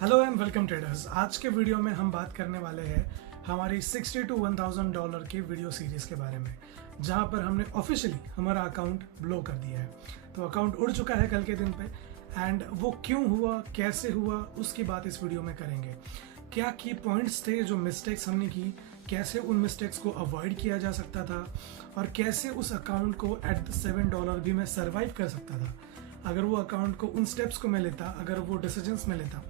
Hello and welcome traders. आज के video में हम बात करने वाले हैं हमारी 60 to $1000 की वीडियो सीरीज के बारे में, जहां पर हमने ऑफिशियली हमारा अकाउंट ब्लो कर दिया है। तो अकाउंट उड़ चुका है कल के दिन पे, एंड वो क्यों हुआ, कैसे हुआ, उसकी बात इस वीडियो में करेंगे। क्या की पॉइंट्स थे जो मिस्टेक्स हमने की, कैसे उन मिस्टेक्स को अवॉइड किया जा सकता था, और कैसे उस अकाउंट को एट $7 भी मैं सर्वाइव कर सकता था। अगर वो अकाउंट को उन स्टेप्स को मैं लेता, अगर वो डिसीजंस में लेता,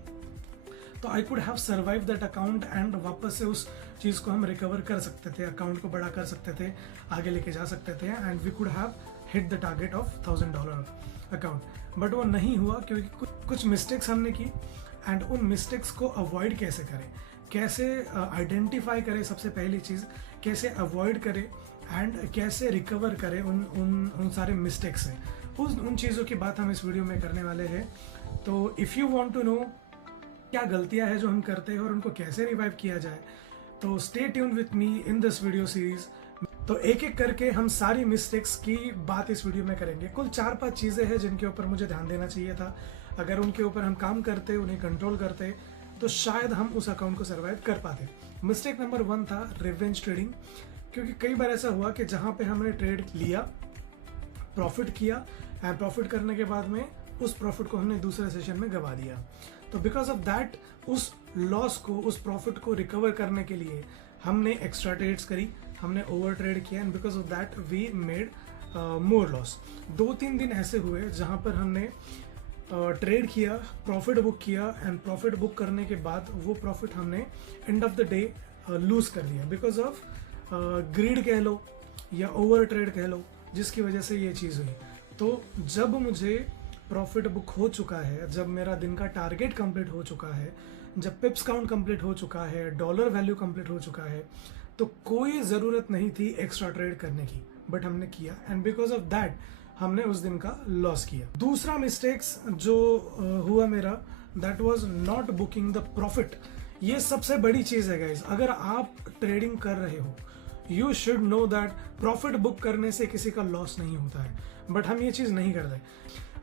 तो I could have survive that account and वापस से उस चीज़ को हम रिकवर कर सकते थे, अकाउंट को बड़ा कर सकते थे, आगे लेके जा सकते थे, and we could have hit the target of $1000 account. But वो नहीं हुआ क्योंकि कुछ मिस्टेक्स हमने की, एंड उन मिस्टेक्स को अवॉइड कैसे करें, कैसे आइडेंटिफाई करें, सबसे पहली चीज़ कैसे अवॉइड करें एंड कैसे रिकवर करें उन सारे मिस्टेक्स से, उन चीज़ों की बात हम इस वीडियो में करने वाले हैं। तो if you want to know क्या गलतियां हैं जो हम करते हैं और उनको कैसे रिवाइव किया जाए, तो stay tuned with me in this video series. तो एक एक करके हम सारी मिस्टेक्स की बात इस वीडियो में करेंगे। कुल 4-5 चीज़ें हैं जिनके ऊपर मुझे ध्यान देना चाहिए था। अगर उनके ऊपर हम काम करते, उन्हें कंट्रोल करते, तो शायद हम उस अकाउंट को सर्वाइव कर पाते। मिस्टेक नंबर 1 था रिवेंज ट्रेडिंग, क्योंकि कई बार ऐसा हुआ कि जहाँ पे हमने ट्रेड लिया, प्रॉफिट किया, एंड प्रॉफिट करने के बाद में उस प्रॉफिट को हमने दूसरे सेशन में गवा दिया। तो बिकॉज ऑफ दैट उस लॉस को, उस प्रॉफिट को रिकवर करने के लिए हमने एक्स्ट्रा ट्रेड्स करी, हमने ओवर ट्रेड किया, and because of that we made more loss. 2-3 दिन ऐसे हुए जहां पर हमने ट्रेड किया, प्रॉफिट बुक किया, एंड प्रॉफिट बुक करने के बाद वो प्रॉफिट हमने end of the day lose कर लिया, बिकॉज ऑफ ग्रीड कह लो या ओवर ट्रेड कह लो, जिसकी वजह से ये चीज़ हुई। तो जब मुझे प्रॉफिट बुक हो चुका है, जब मेरा दिन का टारगेट कंप्लीट हो चुका है, जब पिप्स काउंट कंप्लीट हो चुका है, डॉलर वैल्यू कंप्लीट हो चुका है, तो कोई ज़रूरत नहीं थी एक्स्ट्रा ट्रेड करने की, बट हमने किया, एंड बिकॉज ऑफ दैट हमने उस दिन का लॉस किया। दूसरा मिस्टेक्स जो हुआ मेरा, that was not booking the profit. ये सबसे बड़ी चीज़ है गाइज। अगर आप ट्रेडिंग कर रहे हो, you should know that profit book करने से किसी का लॉस नहीं होता है, बट हम ये चीज़ नहीं करते।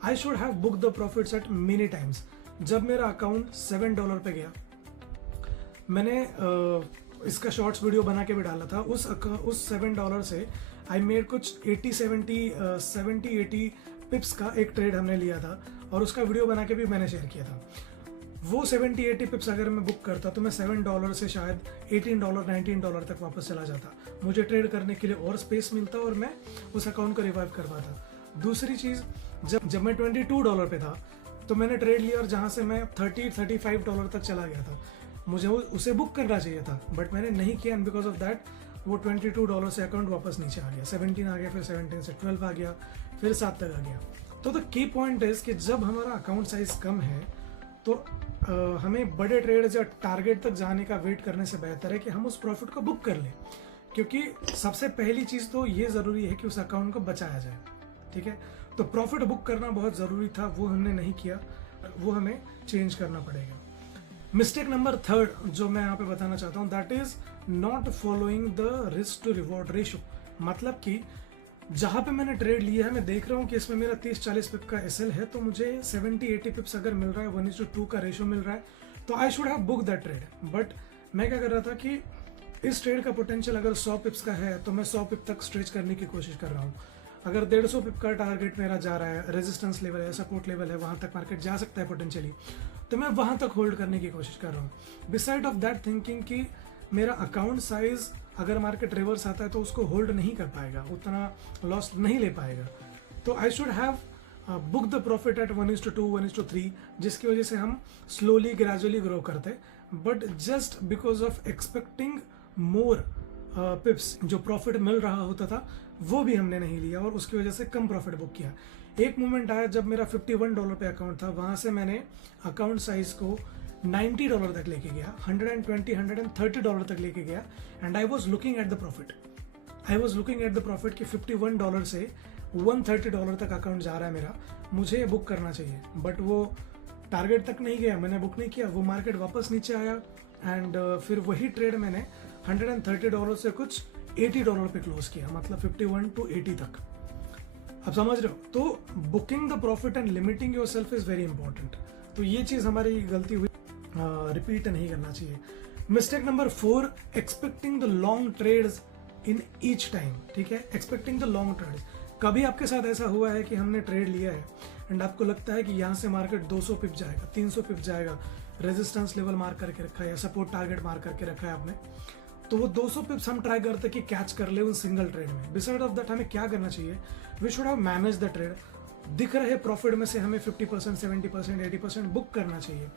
आई should have book the profits eight many times. जब मेरा अकाउंट $7 पे गया, मैंने इसका शॉर्ट्स वीडियो बना के भी डाला था। उस $7 से आई मेड कुछ 80 पिप्स का एक ट्रेड हमने लिया था, और उसका वीडियो बना के भी मैंने शेयर किया था। वो 70-80 पिप्स अगर मैं बुक करता तो मैं $7 से शायद $18, $19 तक वापस चला जाता। मुझे ट्रेड करने के लिए और स्पेस मिलता और मैं उस अकाउंट को रिवाइव कर पाता। दूसरी चीज़, जब मैं $22 पे था तो मैंने ट्रेड लिया, और जहाँ से मैं $30-35 तक चला गया था, मुझे उसे बुक करना चाहिए था, बट मैंने नहीं किया, एंड बिकॉज ऑफ दैट वो $22 से अकाउंट वापस नीचे आ गया, 17 आ गया, फिर 17 से 12 आ गया, फिर 7 तक आ गया। तो द की पॉइंट इज कि जब हमारा अकाउंट साइज कम है, तो हमें बड़े ट्रेड या टारगेट तक जाने का वेट करने से बेहतर है कि हम उस प्रॉफिट को बुक कर लें, क्योंकि सबसे पहली चीज़ तो ये ज़रूरी है कि उस अकाउंट को बचाया जाए। ठीक है, तो प्रॉफिट बुक करना बहुत ज़रूरी था, वो हमने नहीं किया, वो हमें चेंज करना पड़ेगा। मिस्टेक नंबर 3 जो मैं यहाँ पे बताना चाहता हूँ, that is not following the risk to reward ratio. मतलब कि जहाँ पे मैंने ट्रेड लिया है, मैं देख रहा हूँ कि इसमें मेरा 30-40 पिप का एसएल है, तो मुझे 70-80 पिप्स अगर मिल रहा है, 1:2 का रेशो मिल रहा है, तो I should have book that trade. But मैं क्या कर रहा था कि इस ट्रेड का पोटेंशियल अगर 100 पिप्स का है, तो मैं 100 पिप तक स्ट्रेच करने की कोशिश कर रहा हूँ। अगर 150 पिप का टारगेट मेरा जा रहा है, रेजिस्टेंस लेवल है, सपोर्ट लेवल है, वहाँ तक मार्केट जा सकता है पोटेंशियली, तो मैं वहाँ तक होल्ड करने की कोशिश कर रहा हूँ। बिसाइड ऑफ दैट थिंकिंग कि मेरा अकाउंट साइज अगर मार्केट रिवर्स आता है तो उसको होल्ड नहीं कर पाएगा, उतना लॉस नहीं ले पाएगा। तो I should have book the profit at 1:2, 1:3, जिसकी वजह से हम स्लोली ग्रेजुअली ग्रो करते। But just because of expecting more pips, जो प्रॉफिट मिल रहा होता था वो भी हमने नहीं लिया, और उसकी वजह से कम प्रॉफिट बुक किया। एक मोमेंट आया जब मेरा $51 पे अकाउंट था, वहाँ से मैंने अकाउंट साइज को $90 तक लेके गया, $120-130 तक लेके गया, and I was looking at the profit कि $51 से $130 तक अकाउंट जा रहा है मेरा, मुझे ये बुक करना चाहिए। बट वो टारगेट तक नहीं गया, मैंने बुक नहीं किया, वो मार्केट वापस नीचे आया, एंड फिर वही ट्रेड मैंने $130 से कुछ $80 पे क्लोज किया, मतलब 51 to 80 तक। आप समझ रहे हो? तो booking the profit and limiting yourself is very important. तो ये चीज़ हमारी गलती हुई। रिपीट नहीं करना चाहिए। Mistake number 4, expecting the long trades in each time. ठीक है, एक्सपेक्टिंग द लॉन्ग ट्रेड्स। कभी आपके साथ ऐसा हुआ है कि हमने ट्रेड लिया है एंड आपको लगता है कि यहाँ से मार्केट 200 पिप जाएगा, 300 पिप जाएगा, रेजिस्टेंस लेवल मार्क करके रखा है या सपोर्ट टारगेट मार्क करके रखा है आपने, तो वो 200 पिप्स हम ट्राई करते कि कैच कर ले उन सिंगल ट्रेड में। बिसाइड ऑफ दैट हमें क्या करना चाहिए, we should have manage the trade. दिख रहे प्रॉफिट में से हमें 50%, 70%, 80% बुक करना चाहिए।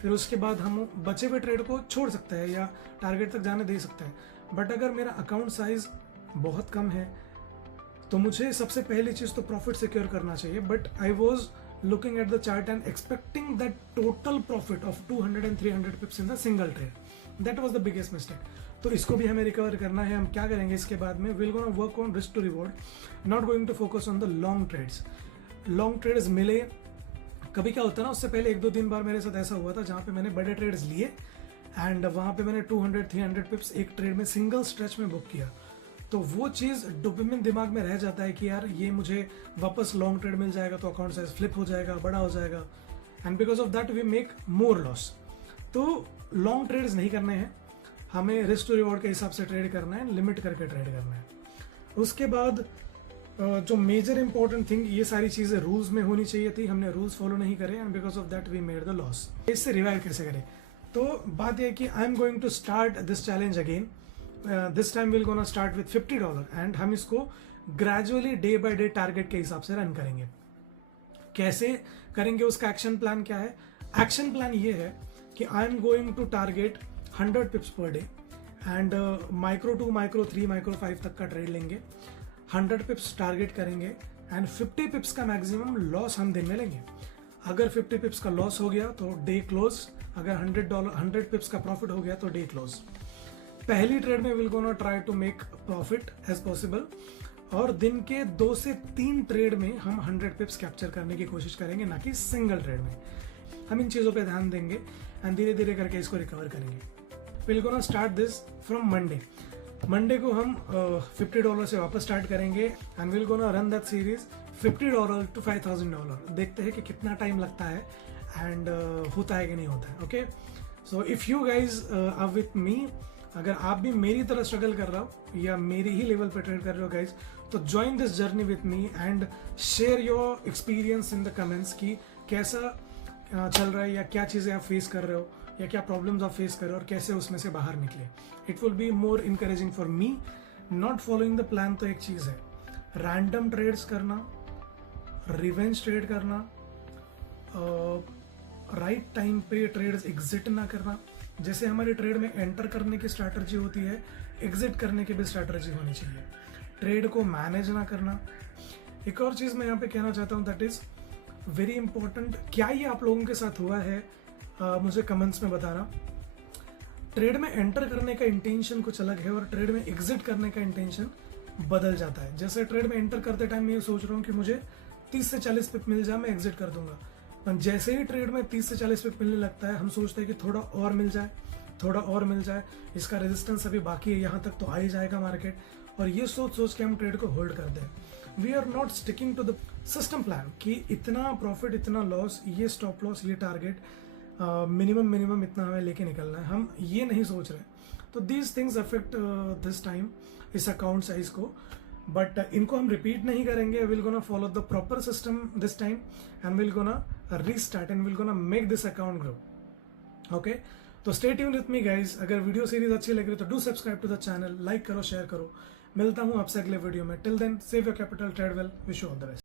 फिर उसके बाद हम बचे हुए ट्रेड को छोड़ सकते हैं या टारगेट तक जाने दे सकते हैं। बट अगर मेरा अकाउंट साइज बहुत कम है तो मुझे सबसे पहली चीज तो प्रॉफिट सिक्योर करना चाहिए। But I was looking at the chart and expecting that total profit of 200 and 300 पिप्स in the single trade. That was the biggest mistake. तो इसको भी हमें रिकवर करना है। हम क्या करेंगे इसके बाद में, will gonna work on risk to reward, not going to focus on the long trades. Long trades मिले, कभी क्या होता है ना, उससे पहले 1-2-3 बार मेरे साथ ऐसा हुआ था जहाँ पे मैंने बड़े ट्रेड्स लिए एंड वहाँ पे मैंने 200-300 पिप्स एक ट्रेड में सिंगल स्ट्रेच में बुक किया। तो वो चीज़ डोपामिन दिमाग में रह जाता है कि यार ये मुझे वापस लॉन्ग ट्रेड मिल जाएगा तो अकाउंट साइज फ्लिप हो जाएगा, बड़ा हो जाएगा, and because of that we make more loss. तो लॉन्ग ट्रेड्स नहीं करने हैं, हमें रिस्क टू रिवॉर्ड के हिसाब से ट्रेड करना है, लिमिट करके ट्रेड करना है। उसके बाद जो मेजर इंपॉर्टेंट थिंग, ये सारी चीज़ें रूल्स में होनी चाहिए थी, हमने रूल्स फॉलो नहीं करे and because of that we made the loss. इससे रिवाइव कैसे करें, तो बात यह कि I am going to start this challenge again. This time will gonna start with $50 and हम इसको gradually day by day target के हिसाब से रन करेंगे। कैसे करेंगे, उसका एक्शन प्लान क्या है? एक्शन प्लान ये है कि I am going to target 100 pips per day and micro 2, micro 3, micro 5 तक का ट्रेड लेंगे। 100 पिप्स टारगेट करेंगे एंड 50 पिप्स का मैक्सिमम लॉस हम दिन में लेंगे। अगर 50 पिप्स का लॉस हो गया तो डे क्लोज, अगर $100 पिप्स का प्रॉफिट हो गया तो डे क्लोज। पहली ट्रेड में will gonna try to make profit as possible और दिन के 2 से 3 ट्रेड में हम 100 पिप्स कैप्चर करने की कोशिश करेंगे, ना कि सिंगल ट्रेड में। हम इन चीज़ों पे ध्यान देंगे एंड धीरे धीरे करके इसको रिकवर करेंगे। Will gonna start this from Monday. Monday को हम $50 से वापस स्टार्ट करेंगे and will gonna run that series $50 to $5,000। देखते हैं कि कितना टाइम लगता है एंड होता है कि नहीं होता है। Okay, so if you guys are with me, अगर आप भी मेरी तरह स्ट्रगल कर रहे हो या मेरी ही लेवल पे ट्रेड कर रहे हो गाइज, तो join this journey with me and share your experience in the comments कि कैसा चल रहा है या क्या चीज़ें आप फेस कर रहे हो या क्या प्रॉब्लम्स आप फेस कर रहे हो और कैसे उसमें से बाहर निकले। It will be more encouraging for me. Not following the plan तो एक चीज़ है, रैंडम ट्रेड्स करना, रिवेंज ट्रेड करना, राइट टाइम पे ट्रेड्स एग्जिट ना करना। जैसे हमारी ट्रेड में एंटर करने की स्ट्रैटेजी होती है, एग्जिट करने की भी स्ट्रैटेजी होनी चाहिए। ट्रेड को मैनेज ना करना। एक और चीज़ मैं यहाँ पे कहना चाहता हूँ, दैट इज़ वेरी इंपॉर्टेंट। क्या ये आप लोगों के साथ हुआ है, मुझे कमेंट्स में बताना। ट्रेड में एंटर करने का इंटेंशन कुछ अलग है और ट्रेड में एग्जिट करने का इंटेंशन बदल जाता है। जैसे ट्रेड में एंटर करते टाइम मैं ये सोच रहा हूँ कि मुझे 30 से 40 पिप मिल जाए, मैं एग्जिट कर दूंगा। पर जैसे ही ट्रेड में 30 से 40 पिप मिलने लगता है, हम सोचते हैं कि थोड़ा और मिल जाए, थोड़ा और मिल जाए, इसका रेजिस्टेंस अभी बाकी है, यहाँ तक तो आ ही जाएगा मार्केट, और ये सोच के हम ट्रेड को होल्ड कर दें। We are not sticking to the system plan कि इतना प्रॉफिट, इतना लॉस, ये स्टॉप लॉस, ये टारगेट, मिनिमम इतना हमें लेके निकलना है, हम ये नहीं सोच रहे। तो these things affect this time इस अकाउंट साइज को, बट इनको हम रिपीट नहीं करेंगे। Will gonna follow the proper system this time and will gonna restart and will gonna make this account grow. Okay, तो stay tuned with me guys. अगर video series अच्छी लग रही तो do subscribe to the channel, like करो, share करो। मिलता हूँ आपसे अगले वीडियो में। Till then, save your capital, trade well, wish you all the best.